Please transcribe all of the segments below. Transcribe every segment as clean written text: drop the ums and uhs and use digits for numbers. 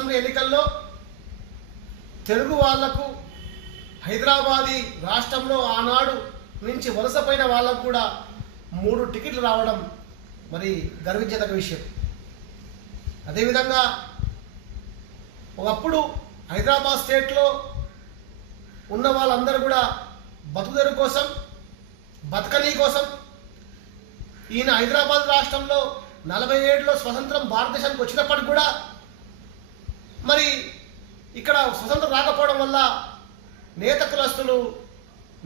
Assembly ఎన్నికల్లో తెలుగు వాళ్లకు హైదరాబాదీ రాష్ట్రంలో ఆనాడు నుంచి వలసపోయిన వాళ్ళకు కూడా 3 టికెట్లు రావడం మరి గర్వించదగ్గ విషయం. అదేవిధంగా ఒకప్పుడు హైదరాబాద్ స్టేట్లో ఉన్న వాళ్ళందరూ కూడా బతుకుదెరువు కోసం, బతకనీ కోసం ఈయన హైదరాబాద్ రాష్ట్రంలో 47లో స్వతంత్రం భారతదేశానికి వచ్చినప్పటికి కూడా మరి ఇక్కడ స్వతంత్రం రాకపోవడం వల్ల నేత కులస్తులు,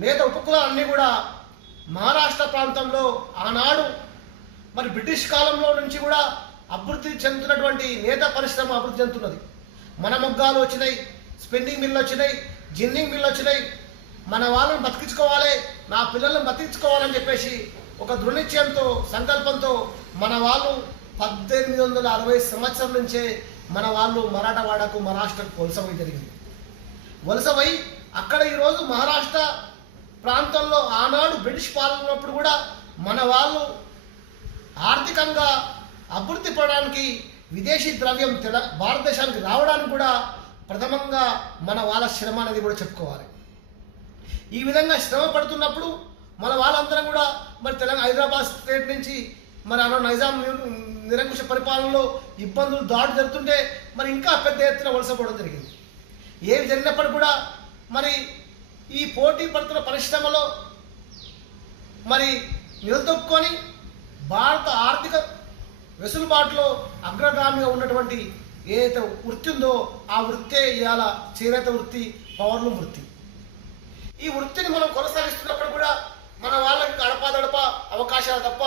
నేత ఉపకులాలన్నీ కూడా మహారాష్ట్ర ప్రాంతంలో ఆనాడు మరి బ్రిటిష్ కాలంలో నుంచి కూడా అభివృద్ధి చెందుతున్నటువంటి నేత పరిశ్రమ అభివృద్ధి చెందుతున్నది. మన మొగ్గాలు వచ్చినాయి, స్పిన్నింగ్ మిల్లు వచ్చినాయి, జిన్నింగ్ మిల్లు వచ్చినాయి. మన వాళ్ళని బతికించుకోవాలి, నా పిల్లలను బతికించుకోవాలని చెప్పేసి ఒక దృఢనిశ్చయంతో, సంకల్పంతో మన వాళ్ళు 1860 సంవత్సరం నుంచే మన వాళ్ళు మరాఠవాడకు, మహారాష్ట్రకు వలసపోయి జరిగింది. వలసపోయి అక్కడ ఈరోజు మహారాష్ట్ర ప్రాంతంలో ఆనాడు బ్రిటిష్ పాలన ఉన్నప్పుడు కూడా మన వాళ్ళు ఆర్థికంగా అభివృద్ధి పడడానికి విదేశీ ద్రవ్యం భారతదేశానికి రావడానికి కూడా ప్రథమంగా మన వాళ్ళ శ్రమ అనేది కూడా చెప్పుకోవాలి. ఈ విధంగా శ్రమ పడుతున్నప్పుడు మన వాళ్ళందరం కూడా మరి హైదరాబాద్ స్టేట్ నుంచి మరి నైజాం నిరంకుశ పరిపాలనలో ఇబ్బందులు దాడి జరుగుతుంటే మరి ఇంకా పెద్ద ఎత్తున వలసపోవడం జరిగింది. ఏవి జరిగినప్పటికీ కూడా మరి ఈ పోటీ పడుతున్న పరిశ్రమలో మరి నిలదొక్కుని భారత ఆర్థిక వెసులుబాటులో అగ్రగామిగా ఉన్నటువంటి ఏదైతే వృత్తి ఉందో ఆ వృత్తే ఇవాళ చేనేత వృత్తి, పవర్లూమ్ వృత్తి. ఈ వృత్తిని మనం కొనసాగిస్తున్నప్పుడు కూడా మన వాళ్ళకి అడపాదడప అవకాశాలు తప్ప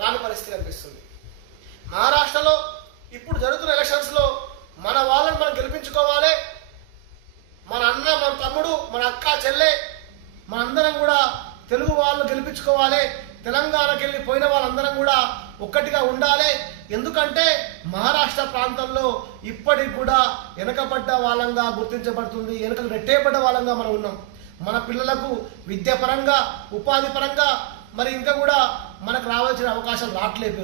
రాని పరిస్థితి కనిపిస్తుంది. మహారాష్ట్రలో ఇప్పుడు జరుగుతున్న ఎలక్షన్స్లో మన వాళ్ళని మనం గెలిపించుకోవాలి. మన అన్న, మన తమ్ముడు, మన అక్క, చెల్లె మనందరం కూడా తెలుగు వాళ్ళు గెలిపించుకోవాలి. తెలంగాణకి వెళ్ళి పోయిన వాళ్ళందరం కూడా ఒక్కటిగా ఉండాలి. ఎందుకంటే మహారాష్ట్ర ప్రాంతంలో ఇప్పటికి కూడా వెనకబడ్డ వాళ్ళంగా గుర్తించబడుతుంది, వెనకకు నెట్టేయబడ్డ వాళ్ళంగా మనం ఉన్నాం. మన పిల్లలకు విద్యాపరంగా, ఉపాధి పరంగా మరి ఇంకా కూడా మనకు రావాల్సిన అవకాశాలు రావట్లేదు.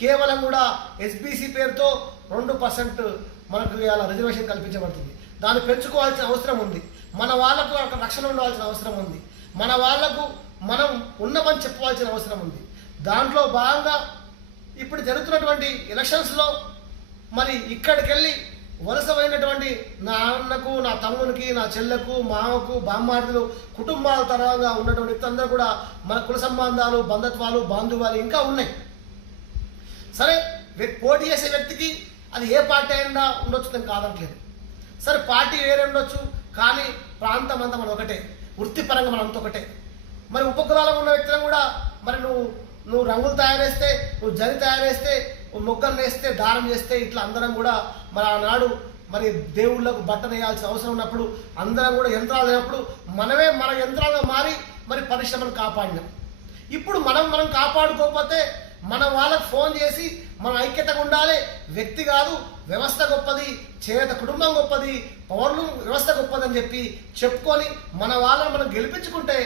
కేవలం కూడా ఎస్బీసీ పేరుతో 2% మనకు ఇలా రిజర్వేషన్ కల్పించబడుతుంది. దాన్ని పెంచుకోవాల్సిన అవసరం ఉంది. మన వాళ్లకు అక్కడ రక్షణ ఉండవలసిన అవసరం ఉంది. మన వాళ్లకు మనం ఉన్నమని చెప్పవలసిన అవసరం ఉంది. దాంట్లో భాగంగా ఇప్పుడు జరుగుతున్నటువంటి ఎలక్షన్స్లో మరి ఇక్కడికి వెళ్ళి వలసమైనటువంటి నా అన్నకు, నా తమ్మునికి, నా చెల్లెకు, మామకు, బామ్మార్దులు, కుటుంబాల తరంగా ఉన్నటువంటి అందరూ కూడా మన కుల సంబంధాలు, బంధుత్వాలు, బాంధువాలు ఇంకా ఉన్నాయి. సరే, పోటీ చేసే వ్యక్తికి అది ఏ పార్టీ అయినా ఉండొచ్చు, నేను కాదనట్లేదు. సరే, పార్టీ వేరే ఉండొచ్చు, కానీ ప్రాంతం అంతా మనం ఒకటే, వృత్తిపరంగా మనం అంత ఒకటే. మరి ఉపకులాలకు ఉన్న వ్యక్తులను కూడా మరి నువ్వు రంగులు తయారు చేస్తే, నువ్వు జరి తయారు చేస్తే, మొగ్గలు వేస్తే, దారం చేస్తే, ఇట్లా అందరం కూడా మరి ఆనాడు మరి దేవుళ్ళకు బట్ట వేయాల్సిన అవసరం ఉన్నప్పుడు అందరం కూడా యంత్రాలు లేనప్పుడు మనమే మన యంత్రాలుగా మారి మరి పరిశ్రమను కాపాడినాం. ఇప్పుడు మనం కాపాడుకోకపోతే మన వాళ్ళకు ఫోన్ చేసి మనం ఐక్యతగా ఉండాలి. వ్యక్తి కాదు, వ్యవస్థ గొప్పది, చేత కుటుంబం గొప్పది, పవర్లు వ్యవస్థ గొప్పది అని చెప్పి చెప్పుకొని మన వాళ్ళని మనం గెలిపించుకుంటే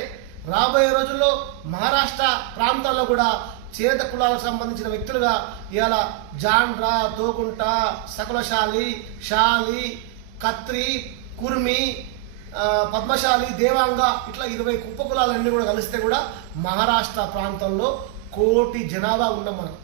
రాబోయే రోజుల్లో మహారాష్ట్ర ప్రాంతాల్లో కూడా చేత కులాలకు సంబంధించిన వ్యక్తులుగా ఇవాళ జాండ్రా, తోకుంట, సకులశాలి, షాలి, కత్రి, కుర్మి, పద్మశాలి, దేవాంగ ఇట్లా 20 ఉపకులాలన్నీ కూడా కలిస్తే కూడా మహారాష్ట్ర ప్రాంతంలో 1 కోటి జనాభా ఉన్నాం మనం.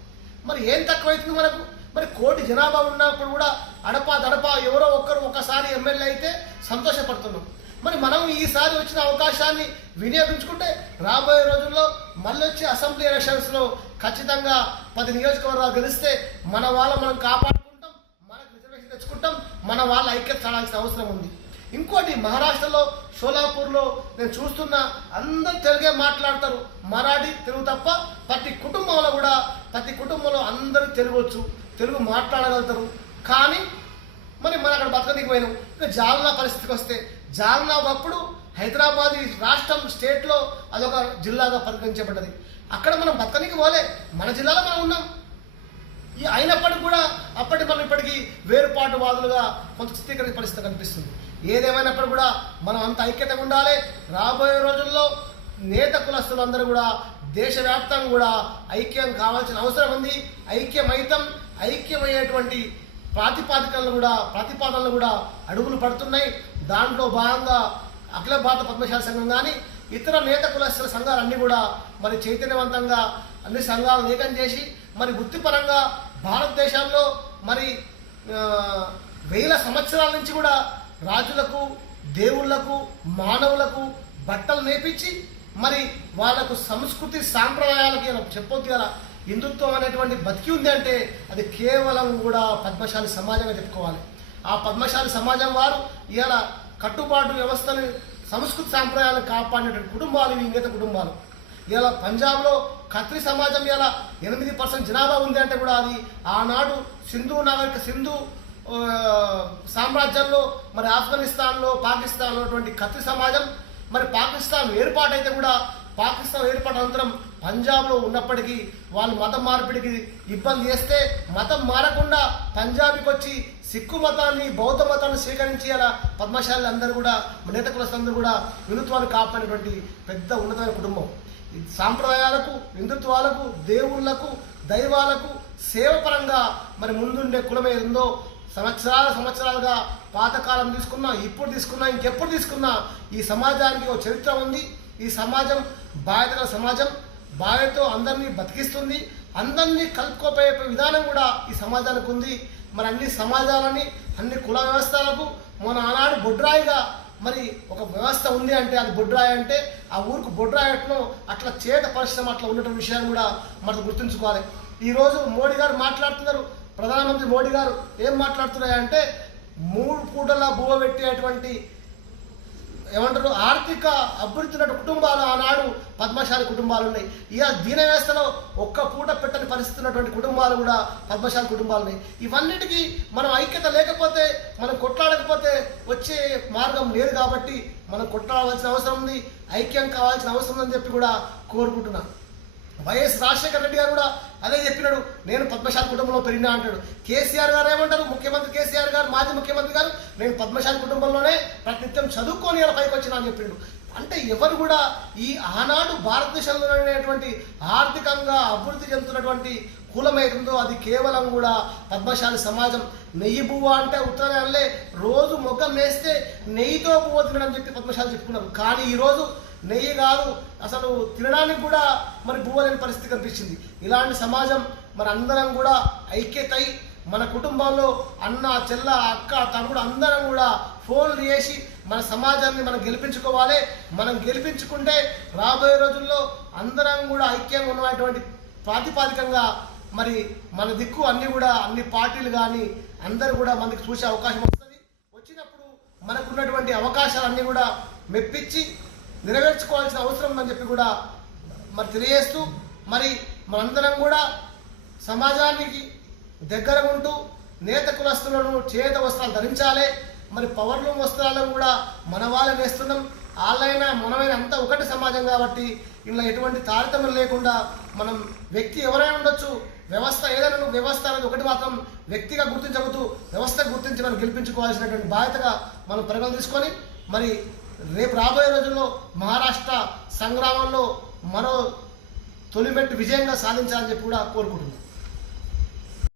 మరి ఏం తక్కువైతుంది మనకు? మరి 1 కోటి జనాభా ఉన్నప్పుడు కూడా అడపా దడపా ఎవరో ఒక్కరు ఒకసారి ఎమ్మెల్యే అయితే సంతోషపడుతున్నాం. మరి మనం ఈసారి వచ్చిన అవకాశాన్ని వినియోగించుకుంటే రాబోయే రోజుల్లో మళ్ళీ వచ్చే అసెంబ్లీ ఎలక్షన్స్లో ఖచ్చితంగా 10 నియోజకవర్గాలు గెలిస్తే మన మనం కాపాడుకుంటాం, మనకు రిజర్వేషన్ తెచ్చుకుంటాం, మన వాళ్ళ ఐక్యత చాలాల్సిన అవసరం ఉంది. ఇంకోటి, మహారాష్ట్రలో షోలాపూర్లో నేను చూస్తున్న అందరూ తెలుగే మాట్లాడతారు, మరాఠీ, తెలుగు తప్ప ప్రతి కుటుంబంలో అందరూ తెలుగు వచ్చు, తెలుగు మాట్లాడగలుగుతారు. కానీ మరి మనం అక్కడ బతకనికి పోయినాం. ఇంకా జాల్నా పరిస్థితికి వస్తే, జాల్నా ఒకప్పుడు హైదరాబాద్ రాష్ట్రం స్టేట్లో అదొక జిల్లాగా పరిగణించబడ్డది. అక్కడ మనం బతకనికి పోలే, మన జిల్లాలో మనం ఉన్నాం. అయినప్పటికీ కూడా మనం ఇప్పటికీ వేరుపాటువాదులుగా కొంత చిత్రీకరించే పరిస్థితి కనిపిస్తుంది. ఏదేమైనప్పుడు కూడా మనం అంత ఐక్యతగా ఉండాలి. రాబోయే రోజుల్లో నేత కులస్తులందరూ కూడా దేశవ్యాప్తంగా కూడా ఐక్యం కావాల్సిన అవసరం ఉంది. ఐక్యమయ్యేటువంటి ప్రతిపాదనలు కూడా అడుగులు పడుతున్నాయి. దాంట్లో భాగంగా అఖిల భారత పద్మశాలి సంఘం కానీ ఇతర నేత కులస్తుల సంఘాలన్నీ కూడా మరి చైతన్యవంతంగా అన్ని సంఘాలను ఏకం చేసి మరి వృత్తిపరంగా భారతదేశంలో మరి వేల సంవత్సరాల నుంచి కూడా రాజులకు, దేవుళ్లకు, మానవులకు బట్టలు నేర్పించి మరి వాళ్ళకు సంస్కృతి సాంప్రదాయాలకి చెప్పొద్దు కదా. హిందుత్వం అనేటువంటి బతికి ఉంది అంటే అది కేవలం కూడా పద్మశాలి సమాజంగా చెప్పుకోవాలి. ఆ పద్మశాలి సమాజం వారు ఇలా కట్టుబాటు వ్యవస్థని, సంస్కృతి సాంప్రదాయాలను కాపాడినటువంటి కుటుంబాలు ఇవి నేత కుటుంబాలు. ఇలా పంజాబ్లో ఖత్రి సమాజం ఇలా 8% జనాభా ఉంది అంటే కూడా అది ఆనాడు సింధు సామ్రాజ్యంలో మరి ఆఫ్ఘనిస్తాన్లో, పాకిస్తాన్లో ఉన్నటువంటి ఖత్రి సమాజం మరి పాకిస్తాన్ ఏర్పాటైతే కూడా పాకిస్తాన్ ఏర్పాటు అనంతరం పంజాబ్లో ఉన్నప్పటికీ వాళ్ళు మతం మార్పిడికి ఇబ్బంది చేస్తే మతం మారకుండా పంజాబ్కి వచ్చి సిక్కు మతాన్ని, బౌద్ధ మతాన్ని స్వీకరించి అలా పద్మశాలి అందరూ కూడా, నేత కులస్తులందరూ కూడా హిందుత్వాన్ని కాపాడినటువంటి పెద్ద ఉన్నతమైన కుటుంబం. సాంప్రదాయాలకు, హిందుత్వాలకు, దేవుళ్లకు, దైవాలకు సేవపరంగా మరి ముందుండే కులం ఏదో సంవత్సరాలుగా పాతకాలం తీసుకున్నా, ఇప్పుడు తీసుకున్నా, ఇంకెప్పుడు తీసుకున్నా ఈ సమాజానికి ఒక చరిత్ర ఉంది. ఈ సమాజం బాధ్యతల సమాజం, బాధ్యతతో అందరినీ బతికిస్తుంది. అందరినీ కలుపుకోపోయే విధానం కూడా ఈ సమాజానికి ఉంది. మరి అన్ని సమాజాలని, అన్ని కుల వ్యవస్థలకు మన ఆనాడు బొడ్రాయిగా మరి ఒక వ్యవస్థ ఉంది అంటే అది బొడ్రాయి అంటే ఆ ఊరికి బొడ్రాయి ఎట్నో అట్లా చేత పరిశ్రమ అట్లా ఉండటం విషయాన్ని కూడా మనం గుర్తుంచుకోవాలి. ఈరోజు మోడీ గారు మాట్లాడుతున్నారు, ప్రధానమంత్రి మోడీ గారు ఏం మాట్లాడుతున్నాయంటే 3 పూటల బువ్వ పెట్టేటువంటి ఏమంటారు ఆర్థిక అభివృద్ధి ఉన్న కుటుంబాలు ఆనాడు పద్మశాలి కుటుంబాలు ఉన్నాయి. ఇక దీన వ్యవస్థలో ఒక్క పూట పెట్టని పరిస్థితి ఉన్నటువంటి కుటుంబాలు కూడా పద్మశాలి కుటుంబాలు ఉన్నాయి. ఇవన్నిటికీ మనం ఐక్యత లేకపోతే, మనం కొట్లాడకపోతే వచ్చే మార్గం లేదు. కాబట్టి మనం కొట్లాడవలసిన అవసరం ఉంది, ఐక్యం కావాల్సిన అవసరం ఉందని చెప్పి కూడా కోరుకుంటున్నాను. వైఎస్ రాజశేఖర రెడ్డి గారు కూడా అదే చెప్పినాడు, నేను పద్మశాలి కుటుంబంలో పెరిగినా అంటాడు. కేసీఆర్ గారు ఏమంటారు, ముఖ్యమంత్రి కేసీఆర్ గారు, మాజీ ముఖ్యమంత్రి గారు, నేను పద్మశాలి కుటుంబంలోనే ప్రతినిత్యం చదువుకొని ఇలా పైకి వచ్చినా అని చెప్పిండు. అంటే ఎవరు కూడా ఈ ఆనాడు భారతదేశంలో ఉండేటువంటి ఆర్థికంగా అభివృద్ధి చెందుతున్నటువంటి కులం ఏదో అది కేవలం కూడా పద్మశాలి సమాజం. నెయ్యి బువ్వ అంటే ఉత్తరాలే రోజు మొగ్గం వేస్తే నెయ్యితో బువ్వ తినడం చెప్పి పద్మశాలి చెప్పుకున్నారు. కానీ ఈరోజు నెయ్యి కాదు, అసలు తినడానికి కూడా మరి బువ్వ లేని పరిస్థితి కనిపించింది. ఇలాంటి సమాజం మరి అందరం కూడా ఐక్యతై మన కుటుంబంలో అన్న, చెల్ల, అక్క, తమ్ముడు అందరం కూడా ఫోన్లు చేసి మన సమాజాన్ని మనం గెలిపించుకోవాలి. మనం గెలిపించుకుంటే రాబోయే రోజుల్లో అందరం కూడా ఐక్యంగా ఉన్నటువంటి ప్రాతిపాదికంగా మరి మన దిక్కు అన్ని పార్టీలు కానీ అందరూ కూడా మనకి చూసే అవకాశం వస్తుంది. వచ్చినప్పుడు మనకున్నటువంటి అవకాశాలన్నీ కూడా మెప్పించి నెరవేర్చుకోవాల్సిన అవసరం ఉందని చెప్పి కూడా మరి తెలియజేస్తూ మరి మనందరం కూడా సమాజానికి దగ్గర ఉంటూ నేత కులస్తులను చేత వస్త్రాలు ధరించాలి. మరి పవర్లూమ్ వస్త్రాలను కూడా మన వాళ్ళని వేస్తున్నాం. వాళ్ళైనా మనమైనా అంతా ఒకటి సమాజం కాబట్టి ఇలా ఎటువంటి తారతమ్యం లేకుండా మనం వ్యక్తి ఎవరైనా ఉండొచ్చు, వ్యవస్థ ఏదైనా వ్యవస్థ అనేది ఒకటి మాత్రం వ్యక్తిగా గుర్తించబోతూ వ్యవస్థ గుర్తించి మనం గెలిపించుకోవాల్సినటువంటి బాధ్యతగా మనం పరిగణన తీసుకొని మరి రేపు రాబోయే రోజుల్లో మహారాష్ట్ర సంగ్రామంలో మరో తొలిమెట్టు విజయంగా సాధించాలని చెప్పి కూడా కోరుకుంటున్నాం.